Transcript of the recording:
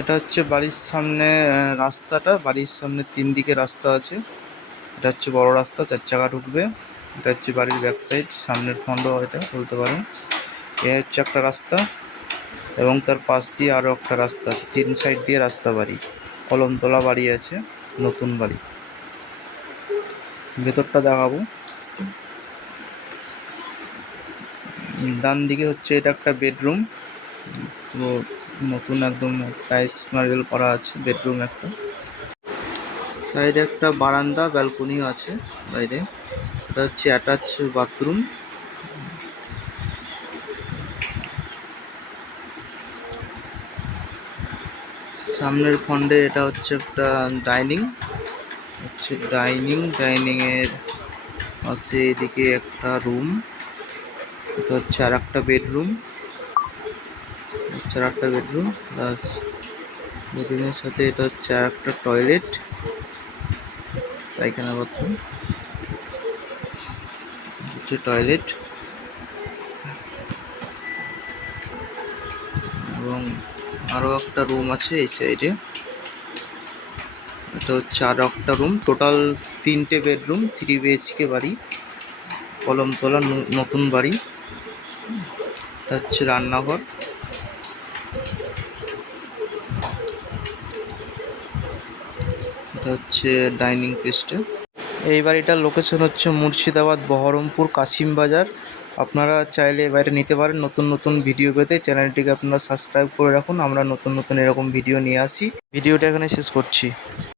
এটা হচ্ছে বাড়ির সামনে রাস্তাটা। বাড়ির সামনে 3 দিকে রাস্তা আছে। এটা হচ্ছে বড় রাস্তা, 4 চাকা ঢুকবে। এটা হচ্ছে বাড়ির ব্যাক সাইড, সামনের ফ্রন্টও এটা বলতে পারেন। এ হচ্ছে একটা রাস্তা এবং তার পাশ দিয়ে আরও একটা রাস্তা আছে। 3 সাইড দিয়ে রাস্তা বাড়ি। কলমতলা বাড়ি আছে, নতুন বাড়ি। ভেতরটা দেখাবো। ডান দিকে হচ্ছে এটা একটা বেডরুম, তো নতুন একদম টাইলস মার্বেল করা আছে। বেডরুম একটা, সাইডে একটা বারান্দা, ব্যালকনিও আছে বাইরে। এটা হচ্ছে অ্যাটাচ বাথরুম। সামনের ফ্রন্টে এটা হচ্ছে একটা ডাইনিং, ডাইনিংয়ের পাশে এদিকে একটা রুম। এটা হচ্ছে আর একটা বেডরুম, প্লাস বেডরুমের সাথে এটা হচ্ছে আর একটা টয়লেট, পায়খানা বাথরুম। হচ্ছে টয়লেট এবং আরও একটা রুম আছে এই সাইডে। এটা হচ্ছে আরও একটা রুম। টোটাল 3টে বেডরুম, 3 BHK বাড়ি, কলমতলা নতুন বাড়ি। এটা হচ্ছে রান্নাঘর। এটা হচ্ছে ডাইনিং প্লেসটা। এই বাড়িটার লোকেশন হচ্ছে মুর্শিদাবাদ, বহরমপুর, কাশিম বাজার। আপনারা চাইলে এই বাড়িটা নিতে পারেন। নতুন নতুন ভিডিও পেতে চ্যানেলটিকে আপনারা সাবস্ক্রাইব করে রাখুন। আমরা নতুন নতুন এরকম ভিডিও নিয়ে আসি। ভিডিওটা এখানে শেষ করছি।